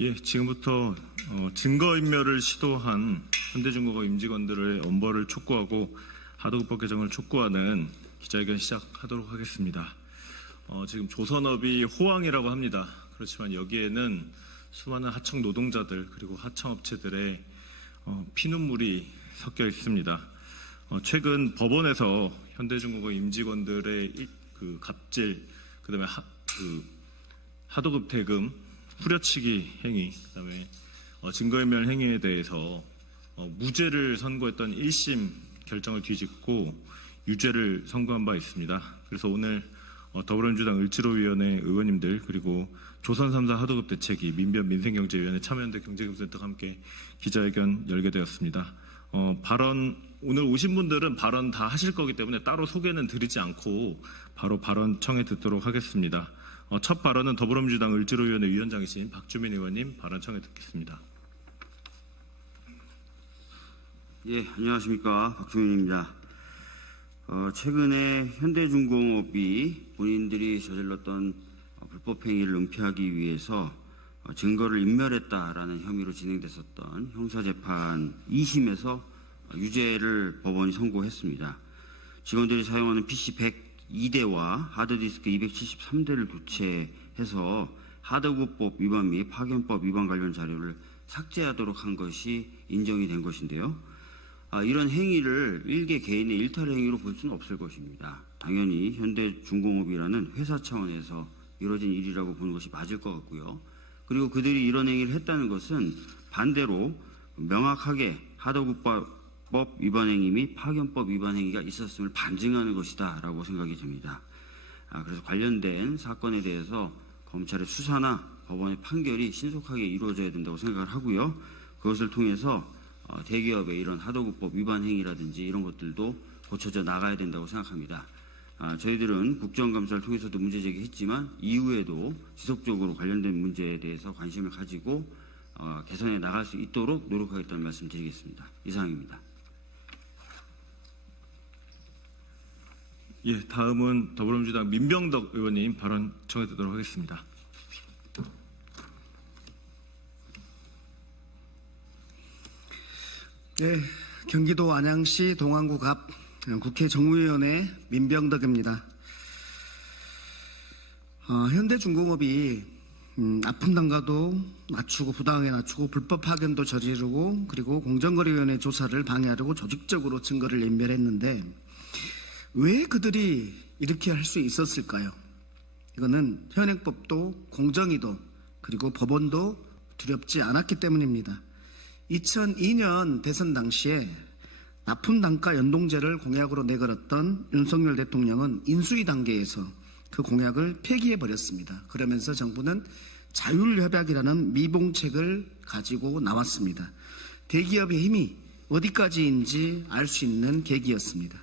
예, 지금부터 증거인멸을 시도한 현대중공업 임직원들의 엄벌을 촉구하고 하도급법 개정을 촉구하는 기자회견 시작하도록 하겠습니다. 지금 조선업이 호황이라고 합니다. 그렇지만 여기에는 수많은 하청 노동자들 그리고 하청업체들의 피눈물이 섞여 있습니다. 최근 법원에서 현대중공업 임직원들의 그 갑질, 그다음에 하도급 대금 후려치기 행위, 그다음에 증거인멸 행위에 대해서 무죄를 선고했던 1심 결정을 뒤집고 유죄를 선고한 바 있습니다. 그래서 오늘 더불어민주당 을지로위원회 의원님들 그리고 조선 3사 하도급 대책위 민변민생경제위원회 참여연대 경제금센터가 함께 기자회견 열게 되었습니다. 오늘 오신 분들은 발언 다 하실 거기 때문에 따로 소개는 드리지 않고 바로 발언 청해 듣도록 하겠습니다. 첫 발언은 더불어민주당 을지로위원회 위원장이신 박주민 의원님 발언 청해 듣겠습니다. 예, 안녕하십니까. 박주민입니다. 최근에 현대중공업이 본인들이 저질렀던 불법 행위를 은폐하기 위해서 증거를 인멸했다라는 혐의로 진행됐었던 형사재판 2심에서 유죄를 법원이 선고했습니다. 직원들이 사용하는 PC 102대와 하드디스크 273대를 교체해서 하도급법 위반 및 파견법 위반 관련 자료를 삭제하도록 한 것이 인정이 된 것인데요. 이런 행위를 일개 개인의 일탈 행위로 볼 수는 없을 것입니다. 당연히 현대중공업이라는 회사 차원에서 이루어진 일이라고 보는 것이 맞을 것 같고요. 그리고 그들이 이런 행위를 했다는 것은 반대로 명확하게 하도급법 위반 행위 및 파견법 위반 행위가 있었음을 반증하는 것이다 라고 생각이 됩니다. 그래서 관련된 사건에 대해서 검찰의 수사나 법원의 판결이 신속하게 이루어져야 된다고 생각을 하고요. 그것을 통해서 대기업의 이런 하도급법 위반 행위라든지 이런 것들도 고쳐져 나가야 된다고 생각합니다. 저희들은 국정감사를 통해서도 문제 제기했지만 이후에도 지속적으로 관련된 문제에 대해서 관심을 가지고 개선해 나갈 수 있도록 노력하겠다는 말씀 드리겠습니다. 이상입니다. 예, 다음은 더불어민주당 민병덕 의원님 발언 청해 듣도록 하겠습니다. 네, 경기도 안양시 동안구 갑 국회 정무위원회 민병덕입니다. 현대중공업이 납품 단가도 낮추고 부당하게 낮추고 불법 파견도 저지르고 그리고 공정거래위원회 조사를 방해하려고 조직적으로 증거를 인멸했는데 왜 그들이 이렇게 할 수 있었을까요? 이거는 현행법도 공정위도 그리고 법원도 두렵지 않았기 때문입니다. 2002년 대선 당시에 납품 단가 연동제를 공약으로 내걸었던 윤석열 대통령은 인수위 단계에서 그 공약을 폐기해버렸습니다. 그러면서 정부는 자율협약이라는 미봉책을 가지고 나왔습니다. 대기업의 힘이 어디까지인지 알 수 있는 계기였습니다.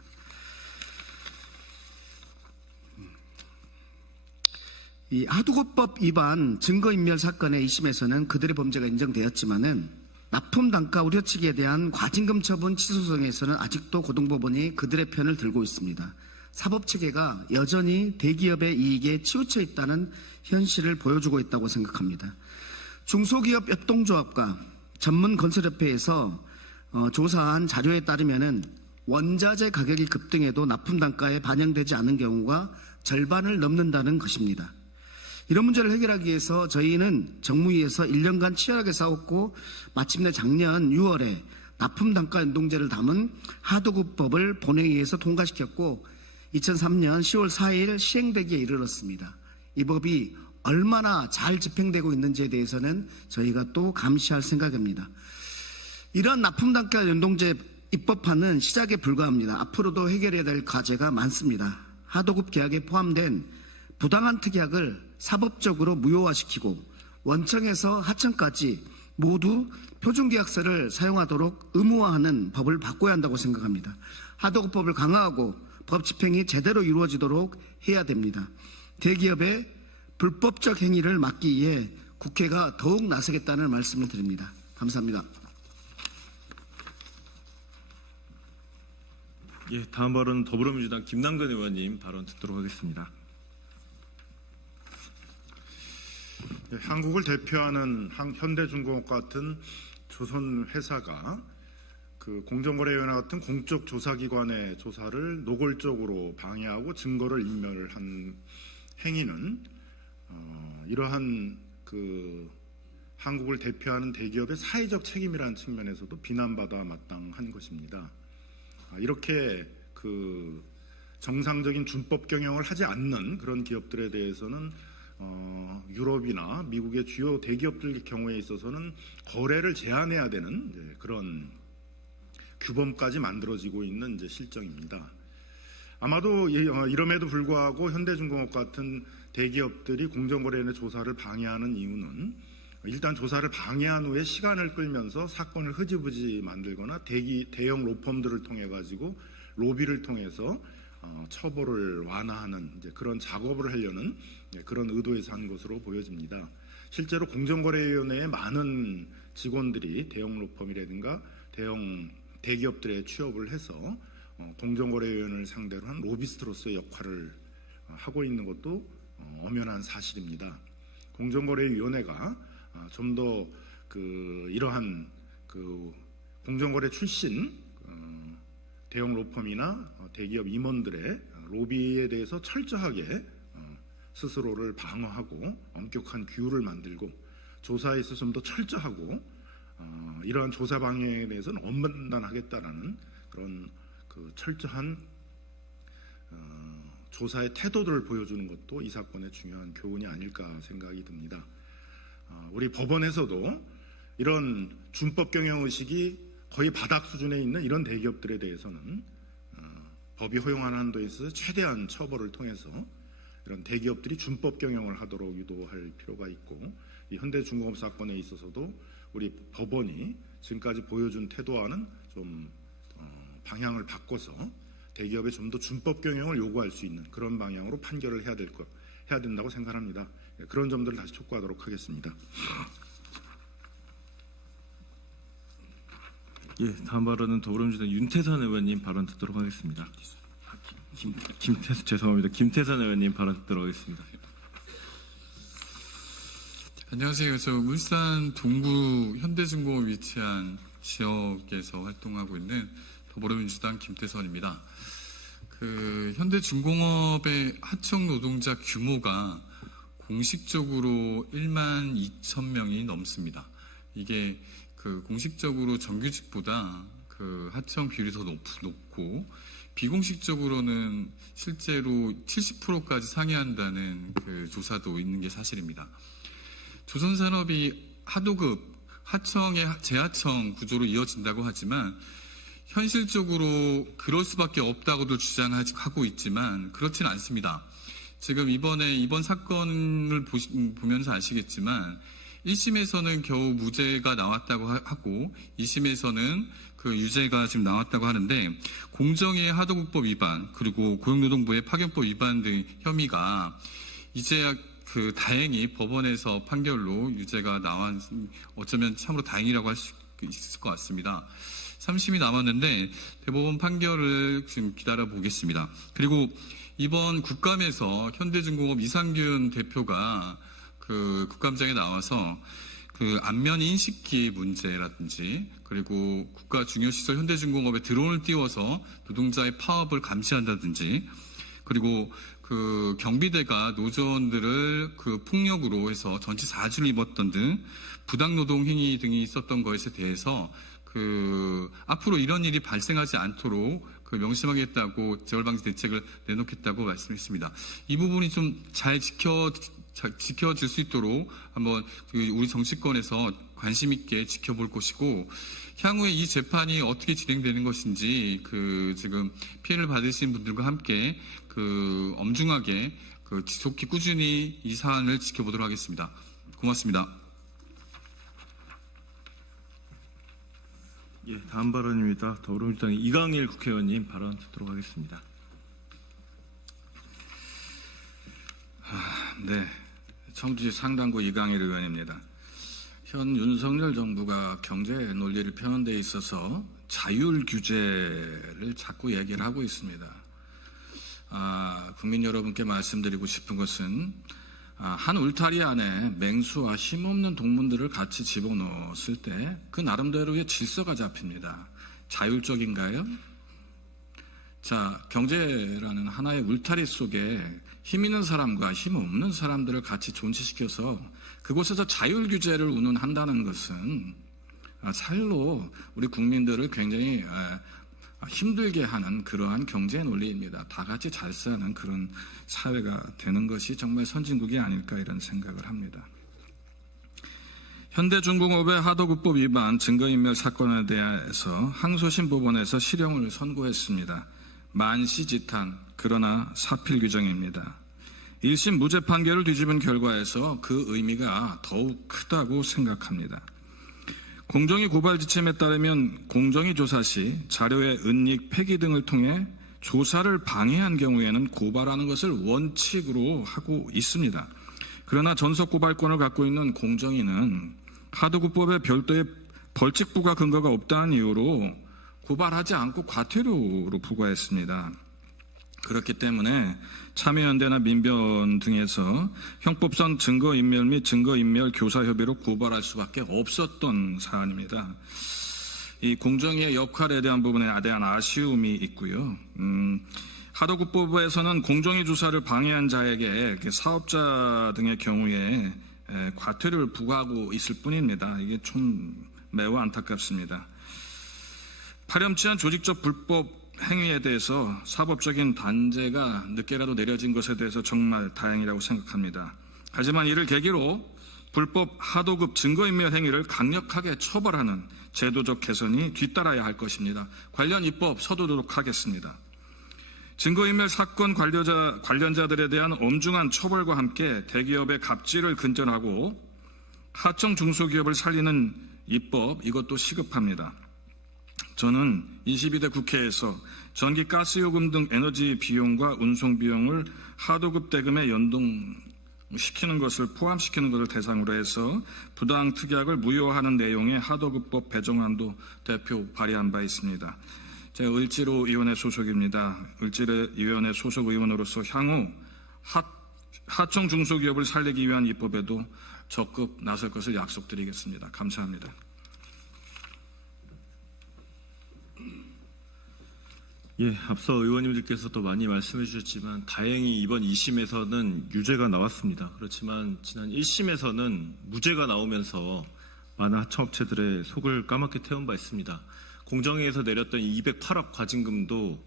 이 하도급법 위반 증거인멸 사건의 2심에서는 그들의 범죄가 인정되었지만은 납품 단가 우려치기에 대한 과징금 처분 취소성에서는 아직도 고등법원이 그들의 편을 들고 있습니다. 사법체계가 여전히 대기업의 이익에 치우쳐 있다는 현실을 보여주고 있다고 생각합니다. 중소기업 협동조합과 전문건설협회에서 조사한 자료에 따르면은 원자재 가격이 급등해도 납품 단가에 반영되지 않은 경우가 절반을 넘는다는 것입니다. 이런 문제를 해결하기 위해서 저희는 정무위에서 1년간 치열하게 싸웠고 마침내 작년 6월에 납품 단가 연동제를 담은 하도급법을 본회의에서 통과시켰고 2003년 10월 4일 시행되기에 이르렀습니다. 이 법이 얼마나 잘 집행되고 있는지에 대해서는 저희가 또 감시할 생각입니다. 이런 납품 단가 연동제 입법화는 시작에 불과합니다. 앞으로도 해결해야 될 과제가 많습니다. 하도급 계약에 포함된 부당한 특약을 사법적으로 무효화시키고 원청에서 하청까지 모두 표준계약서를 사용하도록 의무화하는 법을 바꿔야 한다고 생각합니다. 하도급법을 강화하고 법 집행이 제대로 이루어지도록 해야 됩니다. 대기업의 불법적 행위를 막기 위해 국회가 더욱 나서겠다는 말씀을 드립니다. 감사합니다. 예, 다음 발언은 더불어민주당 김남근 의원님 발언 듣도록 하겠습니다. 한국을 대표하는 현대중공업 같은 조선 회사가 그 공정거래위원회 같은 공적 조사기관의 조사를 노골적으로 방해하고 증거를 인멸한 행위는 이러한 그 한국을 대표하는 대기업의 사회적 책임이라는 측면에서도 비난받아 마땅한 것입니다. 이렇게 그 정상적인 준법 경영을 하지 않는 그런 기업들에 대해서는 유럽이나 미국의 주요 대기업들 경우에 있어서는 거래를 제한해야 되는 이제 그런 규범까지 만들어지고 있는 이제 실정입니다. 아마도 이럼에도 불구하고 현대중공업 같은 대기업들이 공정거래위원회 조사를 방해하는 이유는 일단 조사를 방해한 후에 시간을 끌면서 사건을 흐지부지 만들거나 대형 로펌들을 통해 가지고 로비를 통해서 처벌을 완화하는 이제 그런 작업을 하려는 그런 의도에서 한 것으로 보여집니다. 실제로 공정거래위원회에 많은 직원들이 대형 로펌이라든가 대기업들에 취업을 해서 공정거래위원회를 상대로 한 로비스트로서의 역할을 하고 있는 것도 엄연한 사실입니다. 공정거래위원회가 좀 더 이러한 공정거래 출신 대형 로펌이나 대기업 임원들의 로비에 대해서 철저하게 스스로를 방어하고 엄격한 규율을 만들고 조사에 있어서 좀 더 철저하고 이러한 조사 방해에 대해서는 엄단하겠다라는 그런 철저한 조사의 태도들을 보여주는 것도 이 사건의 중요한 교훈이 아닐까 생각이 듭니다. 우리 법원에서도 이런 준법 경영 의식이 거의 바닥 수준에 있는 이런 대기업들에 대해서는 법이 허용하는 한도에 있어서 최대한 처벌을 통해서 이런 대기업들이 준법 경영을 하도록 유도할 필요가 있고 이 현대중공업 사건에 있어서도 우리 법원이 지금까지 보여준 태도와는 좀 방향을 바꿔서 대기업에 좀 더 준법 경영을 요구할 수 있는 그런 방향으로 판결을 해야 된다고 생각합니다. 그런 점들을 다시 촉구하도록 하겠습니다. 예, 다음 발언은 더불어민주당 윤태선 의원님 발언 듣도록 하겠습니다. 죄송합니다. 김태선 의원님 발언 듣도록 하겠습니다. 안녕하세요. 저 울산 동구 현대중공업 위치한 지역에서 활동하고 있는 더불어민주당 김태선입니다. 현대중공업의 하청 노동자 규모가 공식적으로 1만 2천 명이 넘습니다. 이게 공식적으로 정규직보다 하청 비율이 더 높고 비공식적으로는 실제로 70%까지 상회한다는 조사도 있는 게 사실입니다. 조선산업이 하도급, 하청의 재하청 구조로 이어진다고 하지만 현실적으로 그럴 수밖에 없다고도 주장하고 있지만 그렇지는 않습니다. 지금 이번 사건을 보면서 아시겠지만 1심에서는 겨우 무죄가 나왔다고 하고 2심에서는 유죄가 지금 나왔다고 하는데 공정의 하도급법 위반 그리고 고용노동부의 파견법 위반 등 혐의가 이제야 다행히 법원에서 판결로 유죄가 나와 어쩌면 참으로 다행이라고 할 수 있을 것 같습니다. 3심이 남았는데 대법원 판결을 지금 기다려 보겠습니다. 그리고 이번 국감에서 현대중공업 이상균 대표가 국감장에 나와서 안면 인식기 문제라든지 그리고 국가 중요시설 현대중공업에 드론을 띄워서 노동자의 파업을 감시한다든지 그리고 경비대가 노조원들을 폭력으로 해서 전치 4주를 입었던 등 부당노동 행위 등이 있었던 것에 대해서 앞으로 이런 일이 발생하지 않도록 명심하겠다고 재벌방지 대책을 내놓겠다고 말씀했습니다. 이 부분이 좀 잘 지켜질 수 있도록 한번 우리 정치권에서 관심 있게 지켜볼 것이고 향후에 이 재판이 어떻게 진행되는 것인지 지금 피해를 받으신 분들과 함께 엄중하게 지속히 꾸준히 이 사안을 지켜보도록 하겠습니다. 고맙습니다. 예, 다음 발언입니다. 더불어민주당 이강일 국회의원님 발언 듣도록 하겠습니다. 네, 청주시 상당구 이강일 의원입니다. 현 윤석열 정부가 경제 논리를 펴는 데 있어서 자율 규제를 자꾸 얘기를 하고 있습니다. 국민 여러분께 말씀드리고 싶은 것은 한 울타리 안에 맹수와 힘없는 동물들을 같이 집어넣었을 때 그 나름대로의 질서가 잡힙니다. 자율적인가요? 자, 경제라는 하나의 울타리 속에 힘 있는 사람과 힘 없는 사람들을 같이 존치시켜서 그곳에서 자율 규제를 운운한다는 것은 살로 우리 국민들을 굉장히 힘들게 하는 그러한 경제 논리입니다. 다 같이 잘 사는 그런 사회가 되는 것이 정말 선진국이 아닐까 이런 생각을 합니다. 현대중공업의 하도급법 위반 증거인멸 사건에 대해서 항소심 법원에서 실형을 선고했습니다. 만시지탄, 그러나 사필 규정입니다. 1심 무죄 판결을 뒤집은 결과에서 그 의미가 더욱 크다고 생각합니다. 공정위 고발 지침에 따르면 공정위 조사 시 자료의 은닉, 폐기 등을 통해 조사를 방해한 경우에는 고발하는 것을 원칙으로 하고 있습니다. 그러나 전속 고발권을 갖고 있는 공정위는 하도급법에 별도의 벌칙부과 근거가 없다는 이유로 고발하지 않고 과태료로 부과했습니다. 그렇기 때문에 참여연대나 민변 등에서 형법상 증거인멸 및 증거인멸 교사협의로 고발할 수밖에 없었던 사안입니다. 이 공정위의 역할에 대한 부분에 대한 아쉬움이 있고요. 하도급법에서는 공정위 조사를 방해한 자에게 사업자 등의 경우에 과태료를 부과하고 있을 뿐입니다. 이게 좀 매우 안타깝습니다. 파렴치한 조직적 불법 행위에 대해서 사법적인 단죄가 늦게라도 내려진 것에 대해서 정말 다행이라고 생각합니다. 하지만 이를 계기로 불법 하도급 증거인멸 행위를 강력하게 처벌하는 제도적 개선이 뒤따라야 할 것입니다. 관련 입법 서두르도록 하겠습니다. 증거인멸 사건 관련자들에 대한 엄중한 처벌과 함께 대기업의 갑질을 근절하고 하청 중소기업을 살리는 입법, 이것도 시급합니다. 저는 22대 국회에서 전기 가스요금 등 에너지 비용과 운송 비용을 하도급 대금에 연동시키는 것을 포함시키는 것을 대상으로 해서 부당 특약을 무효화하는 내용의 하도급법 배정안도 대표 발의한 바 있습니다. 제가 을지로위원회 소속입니다. 을지로위원회 소속 의원으로서 향후 하청 중소기업을 살리기 위한 입법에도 적극 나설 것을 약속드리겠습니다. 감사합니다. 예, 앞서 의원님들께서도 많이 말씀해 주셨지만 다행히 이번 2심에서는 유죄가 나왔습니다. 그렇지만 지난 1심에서는 무죄가 나오면서 많은 하청업체들의 속을 까맣게 태운 바 있습니다. 공정위에서 내렸던 208억 과징금도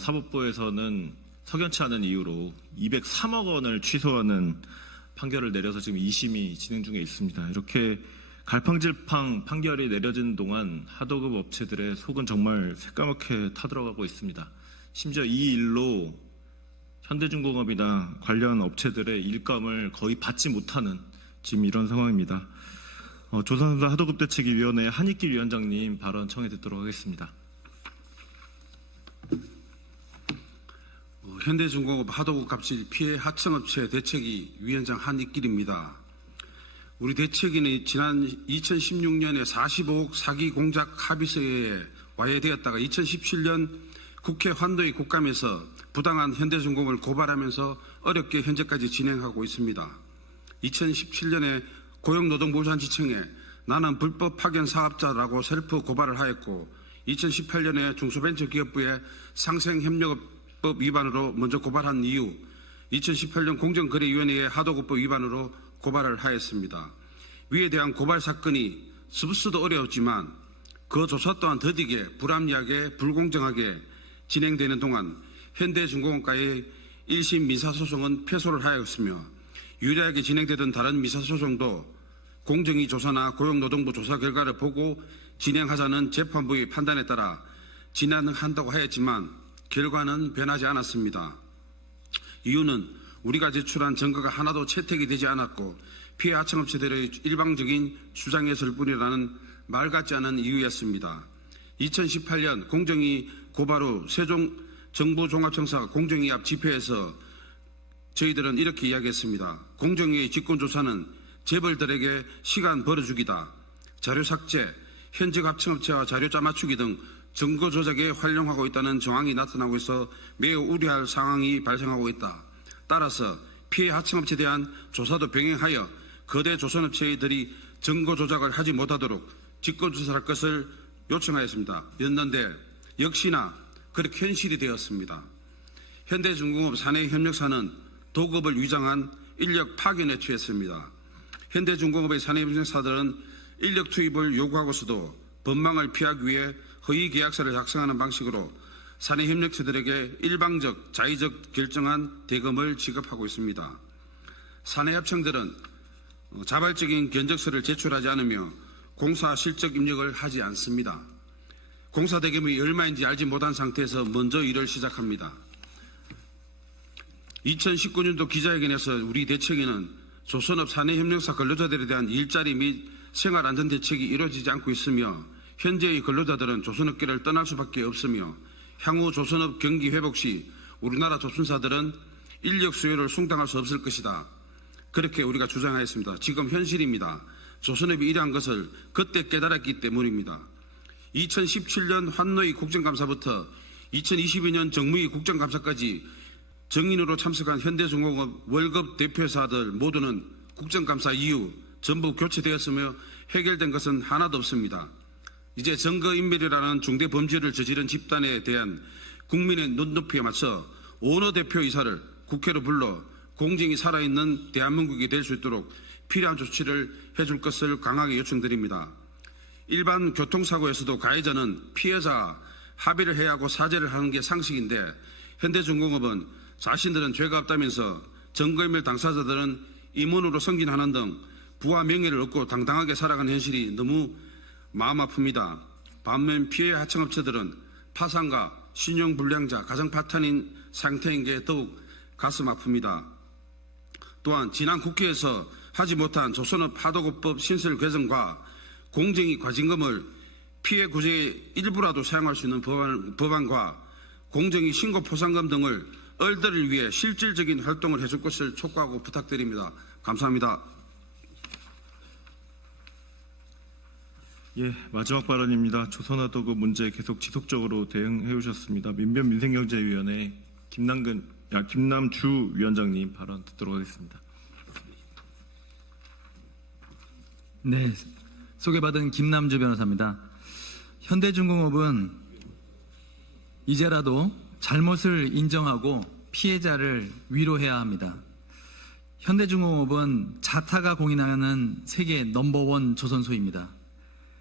사법부에서는 석연치 않은 이유로 203억 원을 취소하는 판결을 내려서 지금 2심이 진행 중에 있습니다. 이렇게 갈팡질팡 판결이 내려진 동안 하도급 업체들의 속은 정말 새까맣게 타들어가고 있습니다. 심지어 이 일로 현대중공업이나 관련 업체들의 일감을 거의 받지 못하는 지금 이런 상황입니다. 조선사 하도급 대책위 위원회 한익길 위원장님 발언 청해 듣도록 하겠습니다. 현대중공업 하도급 갑질 피해 하청업체 대책위 위원장 한익길입니다. 우리 대책위는 지난 2016년에 45억 사기 공작 합의서에 와해되었다가 2017년 국회 환도의 국감에서 부당한 현대중공업을 고발하면서 어렵게 현재까지 진행하고 있습니다. 2017년에 고용노동보장지청에 나는 불법 파견 사업자라고 셀프 고발을 하였고 2018년에 중소벤처기업부에 상생협력법 위반으로 먼저 고발한 이후 2018년 공정거래위원회의 하도급법 위반으로 고발을 하였습니다. 위에 대한 고발 사건이 스스도 어려웠지만 그 조사 또한 더디게 불합리하게 불공정하게 진행되는 동안 현대중공업과의 1심 민사소송은 패소를 하였으며 유리하게 진행되던 다른 민사소송도 공정위 조사나 고용노동부 조사 결과를 보고 진행하자는 재판부의 판단에 따라 진행한다고 하였지만 결과는 변하지 않았습니다. 이유는 우리가 제출한 증거가 하나도 채택이 되지 않았고 피해 하청업체들의 일방적인 주장이었을 뿐이라는 말 같지 않은 이유였습니다. 2018년 공정위 고발 후 세종 정부종합청사 공정위 앞 집회에서 저희들은 이렇게 이야기했습니다. 공정위의 직권조사는 재벌들에게 시간 벌어주기다. 자료 삭제, 현직 합청업체와 자료 짜맞추기 등 증거 조작에 활용하고 있다는 정황이 나타나고 있어 매우 우려할 상황이 발생하고 있다. 따라서 피해 하청업체에 대한 조사도 병행하여 거대 조선업체들이 정보 조작을 하지 못하도록 직권조사할 것을 요청하였습니다. 였는데 역시나 그렇게 현실이 되었습니다. 현대중공업 사내협력사는 도급을 위장한 인력 파견에 취했습니다. 현대중공업의 사내협력사들은 인력 투입을 요구하고서도 법망을 피하기 위해 허위 계약서를 작성하는 방식으로 사내협력사들에게 일방적, 자의적 결정한 대금을 지급하고 있습니다. 사내합청들은 자발적인 견적서를 제출하지 않으며 공사 실적 입력을 하지 않습니다. 공사 대금이 얼마인지 알지 못한 상태에서 먼저 일을 시작합니다. 2019년도 기자회견에서 우리 대책위는 조선업 사내협력사 근로자들에 대한 일자리 및 생활안전 대책이 이루어지지 않고 있으며 현재의 근로자들은 조선업계를 떠날 수밖에 없으며 향후 조선업 경기 회복 시 우리나라 조선사들은 인력 수요를 숭당할 수 없을 것이다. 그렇게 우리가 주장하였습니다. 지금 현실입니다. 조선업이 이러한 것을 그때 깨달았기 때문입니다. 2017년 환노위 국정감사부터 2022년 정무위 국정감사까지 정인으로 참석한 현대중공업 월급 대표사들 모두는 국정감사 이후 전부 교체되었으며 해결된 것은 하나도 없습니다. 이제 증거인멸이라는 중대범죄를 저지른 집단에 대한 국민의 눈높이에 맞춰 오너 대표이사를 국회로 불러 공정이 살아있는 대한민국이 될 수 있도록 필요한 조치를 해줄 것을 강하게 요청드립니다. 일반 교통사고에서도 가해자는 피해자 합의를 해야 하고 사죄를 하는 게 상식인데 현대중공업은 자신들은 죄가 없다면서 증거인멸 당사자들은 임원으로 승진하는 등 부와 명예를 얻고 당당하게 살아가는 현실이 너무 마음 아픕니다. 반면 피해 하청업체들은 파산과 신용불량자, 가정 파탄인 상태인 게 더욱 가슴 아픕니다. 또한 지난 국회에서 하지 못한 조선업 하도급법 신설 개정과 공정위 과징금을 피해 구제의 일부라도 사용할 수 있는 법안과 공정위 신고 포상금 등을 얼들을 위해 실질적인 활동을 해줄 것을 촉구하고 부탁드립니다. 감사합니다. 예, 마지막 발언입니다. 조선화도급 문제 계속 지속적으로 대응해 오셨습니다. 민변민생경제위원회 김남주 위원장님 발언 듣도록 하겠습니다. 네, 소개받은 김남주 변호사입니다. 현대중공업은 이제라도 잘못을 인정하고 피해자를 위로해야 합니다. 현대중공업은 자타가 공인하는 세계 넘버원 조선소입니다.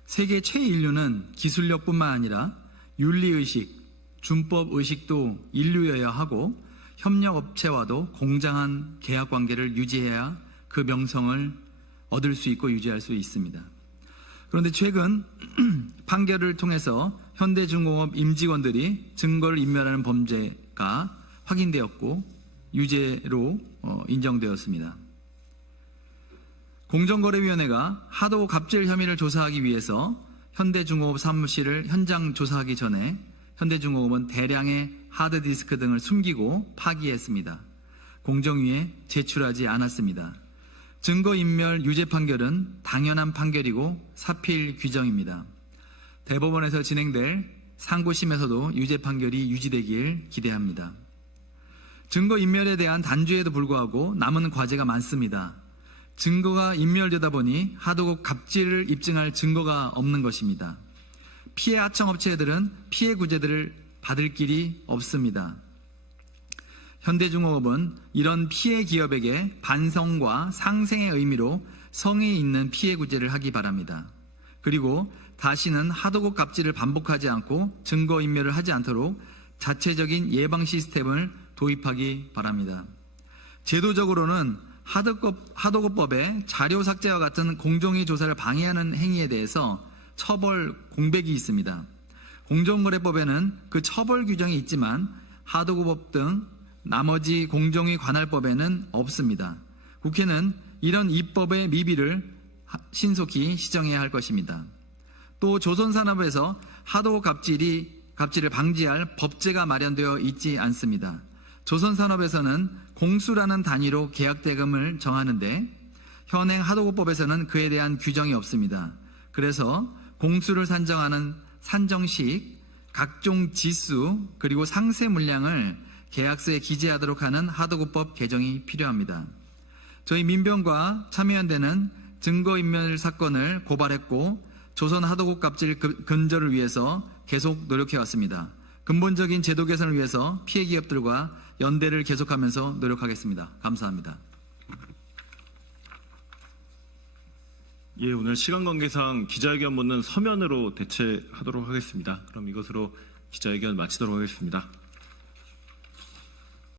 세계 최인류는 기술력뿐만 아니라 윤리의식, 준법의식도 인류여야 하고 협력업체와도 공정한 계약관계를 유지해야 그 명성을 얻을 수 있고 유지할 수 있습니다. 그런데 최근 판결을 통해서 현대중공업 임직원들이 증거를 인멸하는 범죄가 확인되었고 유죄로 인정되었습니다. 공정거래위원회가 하도 갑질 혐의를 조사하기 위해서 현대중공업 사무실을 현장 조사하기 전에 현대중공업은 대량의 하드디스크 등을 숨기고 파기했습니다. 공정위에 제출하지 않았습니다. 증거인멸 유죄 판결은 당연한 판결이고 사필 규정입니다. 대법원에서 진행될 상고심에서도 유죄 판결이 유지되길 기대합니다. 증거인멸에 대한 단죄에도 불구하고 남은 과제가 많습니다. 증거가 인멸되다 보니 하도급 갑질을 입증할 증거가 없는 것입니다. 피해 하청업체들은 피해 구제들을 받을 길이 없습니다. 현대중공업은 이런 피해 기업에게 반성과 상생의 의미로 성의 있는 피해 구제를 하기 바랍니다. 그리고 다시는 하도급 갑질을 반복하지 않고 증거인멸을 하지 않도록 자체적인 예방 시스템을 도입하기 바랍니다. 제도적으로는 하도급법의 자료 삭제와 같은 공정위 조사를 방해하는 행위에 대해서 처벌 공백이 있습니다. 공정거래법에는 그 처벌 규정이 있지만 하도급법 등 나머지 공정위 관할법에는 없습니다. 국회는 이런 입법의 미비를 신속히 시정해야 할 것입니다. 또 조선산업에서 하도급 갑질을 방지할 법제가 마련되어 있지 않습니다. 조선산업에서는 공수라는 단위로 계약대금을 정하는데 현행 하도급법에서는 그에 대한 규정이 없습니다. 그래서 공수를 산정하는 산정식, 각종 지수, 그리고 상세 물량을 계약서에 기재하도록 하는 하도급법 개정이 필요합니다. 저희 민변과 참여연대는 증거인멸 사건을 고발했고 조선 하도급 갑질 근절을 위해서 계속 노력해왔습니다. 근본적인 제도 개선을 위해서 피해 기업들과 연대를 계속하면서 노력하겠습니다. 감사합니다. 예, 오늘 시간 관계상 기자회견문은 서면으로 대체하도록 하겠습니다. 그럼 이것으로 기자회견 마치도록 하겠습니다.